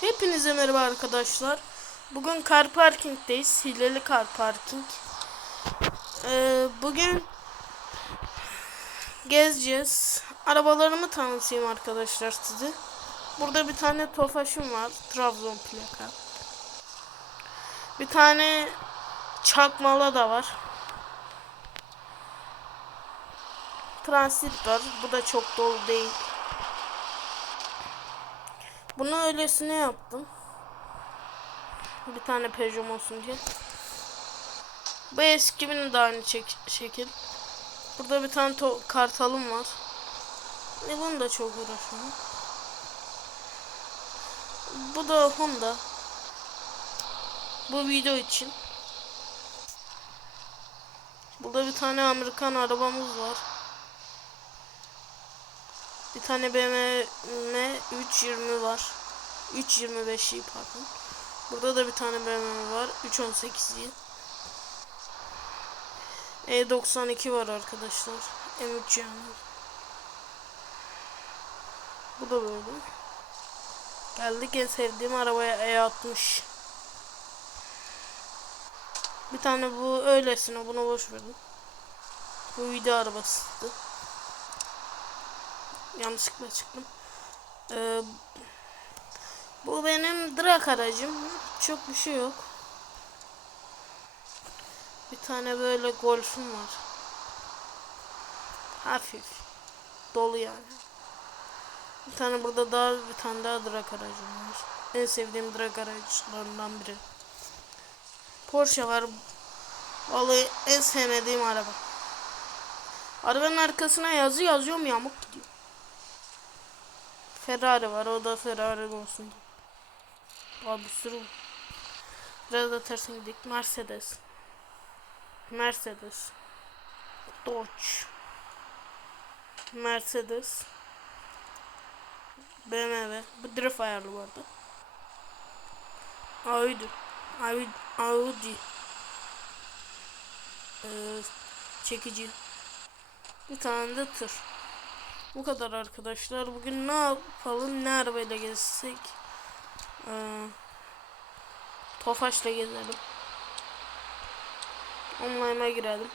Hepinize merhaba arkadaşlar. Bugün car parking'deyiz. Hileli car parking. Ee, bugün gezeceğiz. Arabalarımı tanıtayım arkadaşlar size. Burada bir tane Tofaş'ım var. Trabzon plaka. Bir tane Çakmalı da var. Transit var. Bu da çok dolu değil. Bunu öylesine yaptım. Bir tane Peugeot olsun diye. Bu eskiminin de aynı çek şekil. Burada bir tane kartalım var. Ve bunu da çok uğraşıyorum. Bu da Honda. Bu video için. Burada bir tane Amerikan arabamız var. Bir tane BMW 320 var. 325 iyi pardon. Burada da bir tane BMW var. 318 iyi. E92 var arkadaşlar. M3 yani. Bu da böyle. Geldik en sevdiğim arabaya E60. Bir tane bu öylesine buna boş verdim. Bu video arabasıydı. Yanlışlıkla çıktım. Ee, bu benim drag aracım. Çok bir şey yok. Bir tane böyle golfüm var. Hafif. Dolu yani. Bir tane burada daha bir tane daha drag aracım var. En sevdiğim drag araçlarından biri. Porsche var. Vallahi en sevmediğim araba. Arabanın arkasına yazı yazıyorum yamuk gidiyor. Ferrari var. O da Ferrari olsun. Abi bir sürü. Biraz da tersine gidik. Mercedes. Mercedes. Dodge. Mercedes. BMW. Bu drift ayarlı bu arada. Audi. Audi. Audi. Ee, çekici. Bir tane de tır. Bu kadar arkadaşlar. Bugün ne yapalım? Ne arabayla gezsek? Ee, Tofaş'la gezelim. Online'a girelim.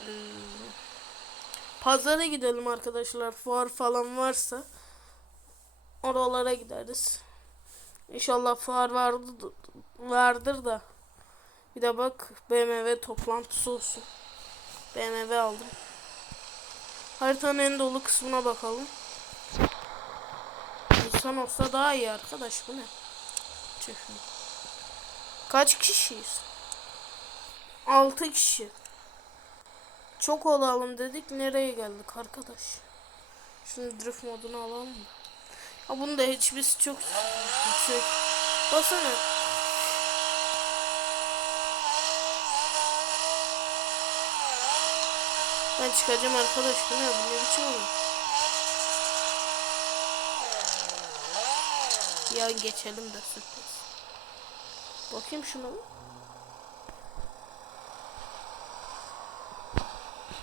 Ee, pazara gidelim arkadaşlar. Fuar falan varsa oralara gideriz. İnşallah fuar vardır, vardır da. Bir de bak BMW toplantısı olsun. BMW aldım. Haritanın en dolu kısmına bakalım. İnsan olsa daha iyi arkadaş bu ne? Tüh. Kaç kişiyiz? 6 kişi. Çok olalım dedik nereye geldik arkadaş? Şimdi drift modunu alalım mı? Ha bunu da hiçbirisi çok yüksek. Basana. Ben çıkacağım arkadaş bu ne? Bu ne biçim oyun? Ya geçelim de sürpriz. Bakayım şuna.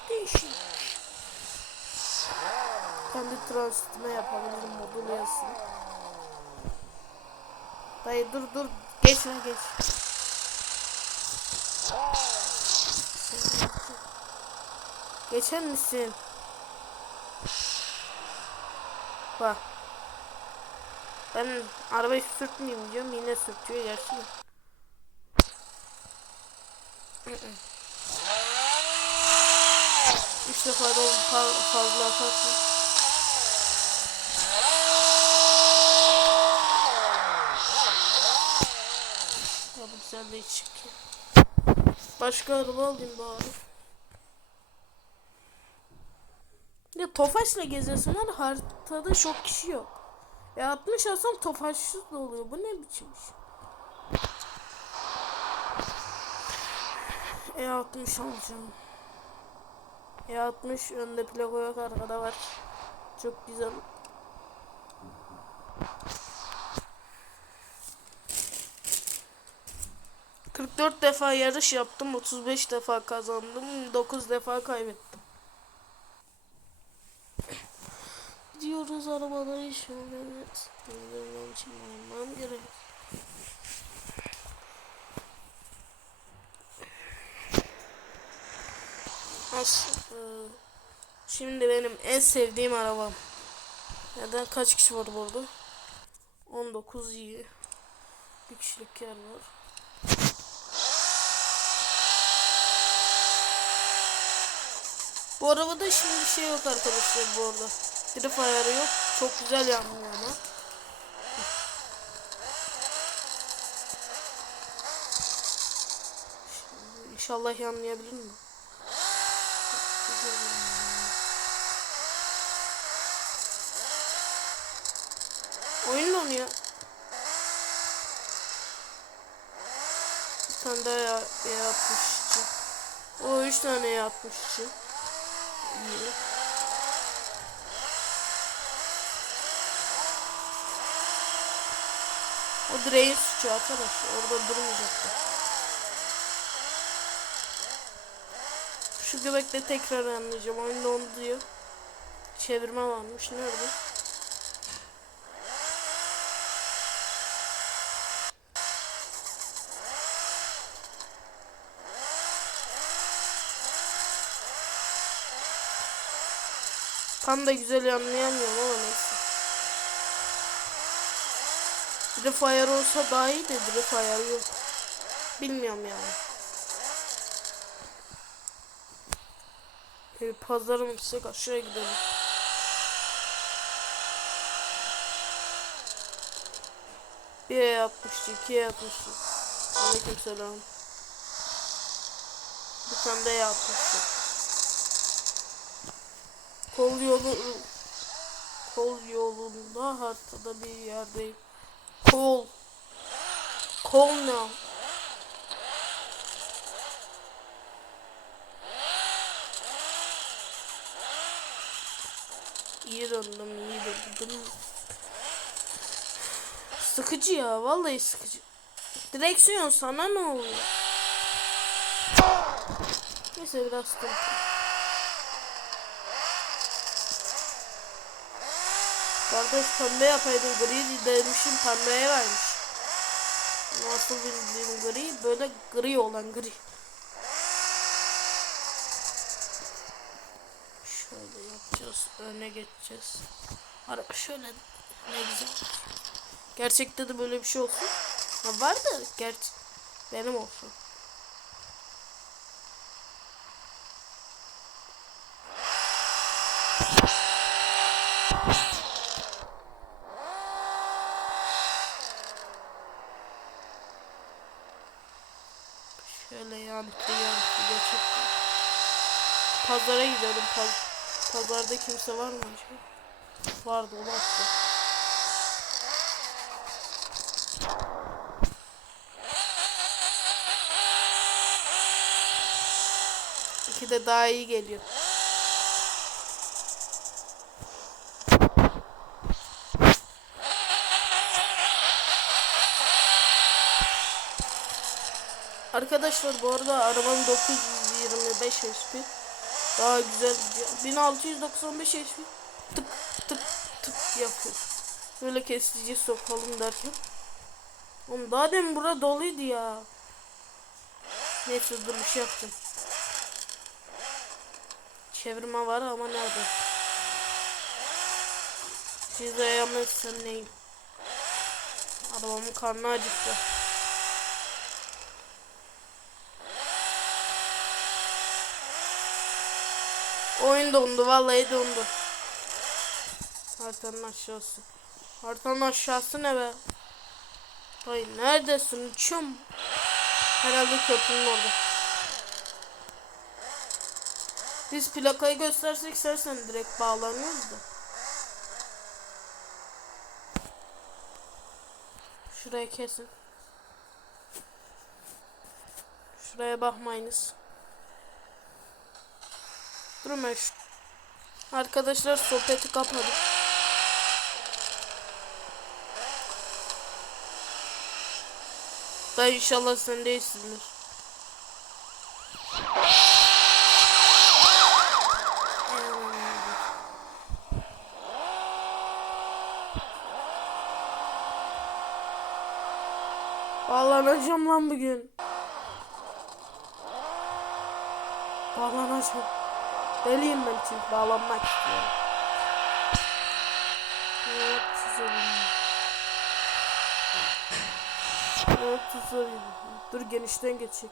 Değişik. Kendi transitime yapabilirim modunu yazsın. Dayı dur dur. Geç lan geç. Geçer misin? Bak. Ben arabayı sürtmeyeyim diyorum yine sürtüyor gerçekten. Üç defa da fa- fazla atarsın. Ya bu güzel de hiç çıkıyor. Başka araba alayım bari. Ya Tofaş'la geziyorsun her haritada çok kişi yok. Ya 60 alsam Tofaş'sız da oluyor. Bu ne biçim iş? E 60 alacağım. E 60 önde plaka yok arkada var. Çok güzel. ...44 defa yarış yaptım, 35 defa kazandım, 9 defa kaybettim. Gidiyoruz. arabada işim evet. İçin olmam gerek. Aslında şimdi benim en sevdiğim arabam. Neden kaç kişi var burada? 19 iyi. Bir kişilik yer var. Bu arabada şimdi şey yok arkadaşlar bu arada. Drift ayarı yok. Çok güzel yanmıyor ama. Şimdi inşallah yanlayabilir mi? Oyun donuyor. Bir tane daha ya, yapmış için. O üç tane yapmış için. O direğin suçu arkadaş. Orada durmayacaktı. Şu göbekte tekrar anlayacağım. Oyunda onu diyor. Çevirme varmış. Nerede? Tam da güzel anlayamıyorum ama neyse. Drift ayarı olsa daha iyi de drift ayarı yok. Bilmiyorum yani. Bir pazarım size aşağıya gidelim. Bir yapmıştı, iki yapmıştı. Aleyküm selam. Bir tane de yapmıştı. Kol yolu kol yolunda haritada bir yerdeyim. Kol. Kol ne? İyi döndüm, iyi döndüm. Sıkıcı ya, vallahi sıkıcı. Direksiyon sana ne oluyor? Neyse biraz sıkıntı. Kardeş pembe yapaydın gri demişim pembeye vermiş. Nasıl bildiğim gri böyle gri olan gri. Şöyle yapacağız öne geçeceğiz. Araba şöyle ne güzel. Gerçekte de böyle bir şey olsun. Ha var da gerçi benim olsun. Şöyle yankı yankı geçip pazara gidelim. Paz pazarda kimse var mı acaba? Vardı o baktı. İki de daha iyi geliyor. Arkadaşlar bu arada arabanın 925 HP daha güzel gidiyor. 1695 HP tık tık tık yapıyor. Böyle kesici sokalım derken. Oğlum daha demin bura doluydu ya. Neyse dur bir şey yaptım. Çevirme var ama nerede? Size yemezsem neyim? Arabamın karnı acıktı. Oyun dondu vallahi dondu. Haritanın aşağısı. Haritanın aşağısı ne be? Hayır neredesin uçum? Herhalde köprünün orada. Biz plakayı göstersek istersen direkt bağlanıyoruz da. Şuraya kesin. Şuraya bakmayınız. Krumeş. Arkadaşlar sohbeti kapadık. Ben inşallah sen değilsindir. Bağlanacağım lan bugün. Bağlanacağım. Deliyim ben çünkü bağlanmak istiyorum. Evet çizelim. Evet çizelim. Dur genişten geçecek.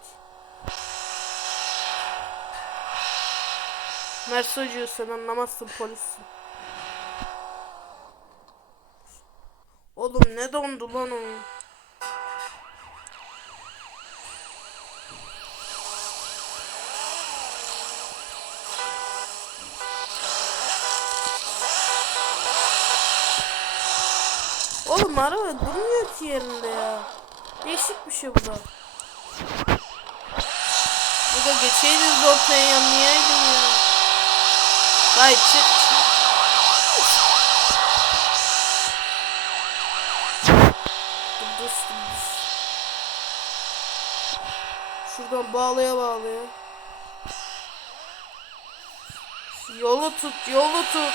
Mersocu sen anlamazsın polissin. Oğlum ne dondu lan oyun? Oğlum araba durmuyor ki yerinde ya. Değişik bir şey bu da. Bu da geçeydiniz ortaya yanlayaydın ya. Hayır çık çık. Şuradan bağlaya bağlaya. Yolu tut, yolu tut.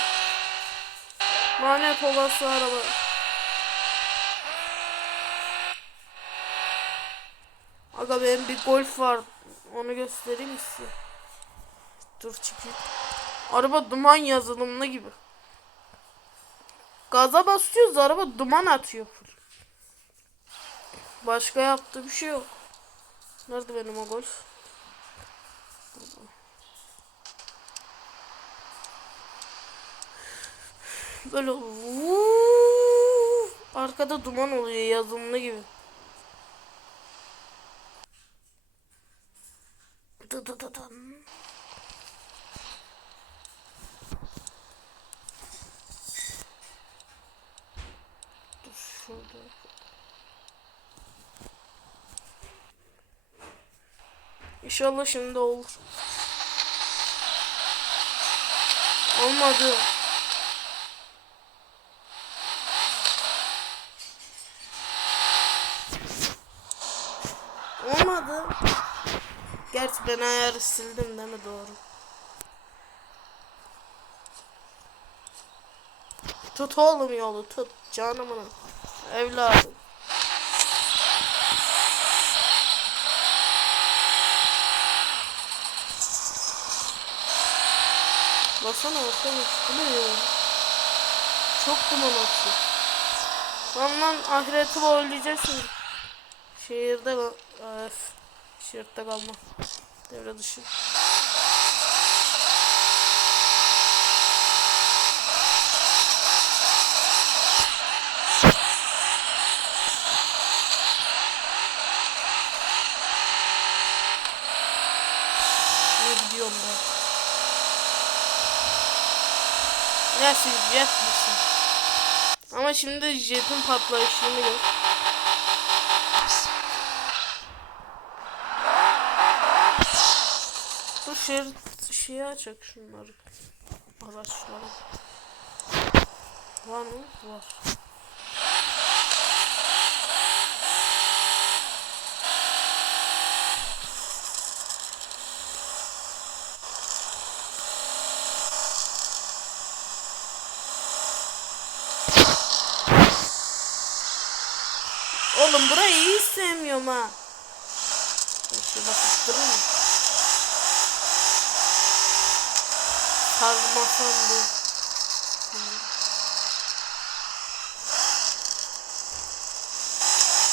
Lanet olası araba. Aga benim bir golf var. Onu göstereyim size. Dur çıkayım. Araba duman yazılımlı gibi. Gaza basıyoruz araba duman atıyor. Başka yaptığı bir şey yok. Nerede benim o golf? Böyle vuuu, arkada duman oluyor yazılımlı gibi. Dı dı dı şurada. İnşallah şimdi olur. Olmadı. Olmadı. Gerçi ben ayarı sildim değil mi doğru? Tut oğlum yolu tut canımın evladım. Baksana baksana bu ne ya? Çok duman atıyor. Lan lan ahireti boylayacaksın. Şehirde kal... Öf. Şehirde kalma. Devre dışı. Gidiyorum ben? Neyse jet misin? Ama şimdi jetin patlayışını gör. Şerit şeyi açacak şunları. Araçları. Var mı? Var. Oğlum burayı hiç sevmiyorum ha. Şöyle bakıp durur Kazmasam bu.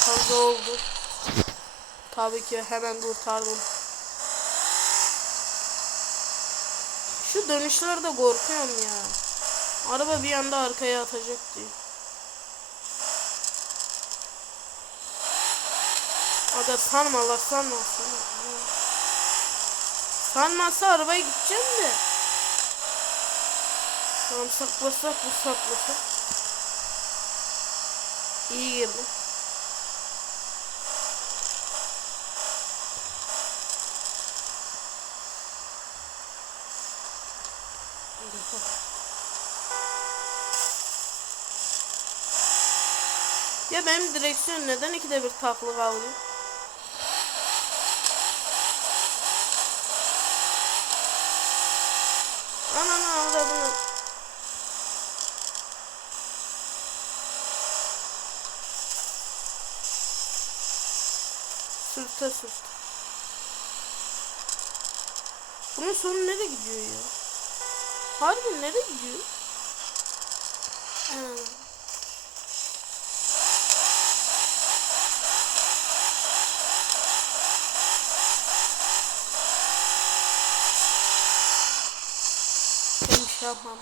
Kaza oldu. Tabii ki hemen kurtardım. Şu dönüşlerde korkuyorum ya. Araba bir anda arkaya atacak diye. Aga sanma la sanma sanma. Sanmazsa arabaya gideceğim de. Tamam saklasak bu saklasak. İyi girdim. Ya benim direksiyon neden ikide bir taklı kalıyor? Sürte. Bunun sonu nereye gidiyor ya? Harbi nereye gidiyor? Ha. Ben bir şey yapmam.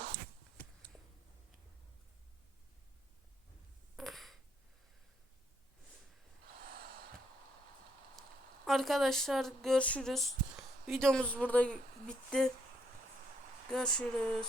Arkadaşlar görüşürüz. Videomuz burada bitti. Görüşürüz.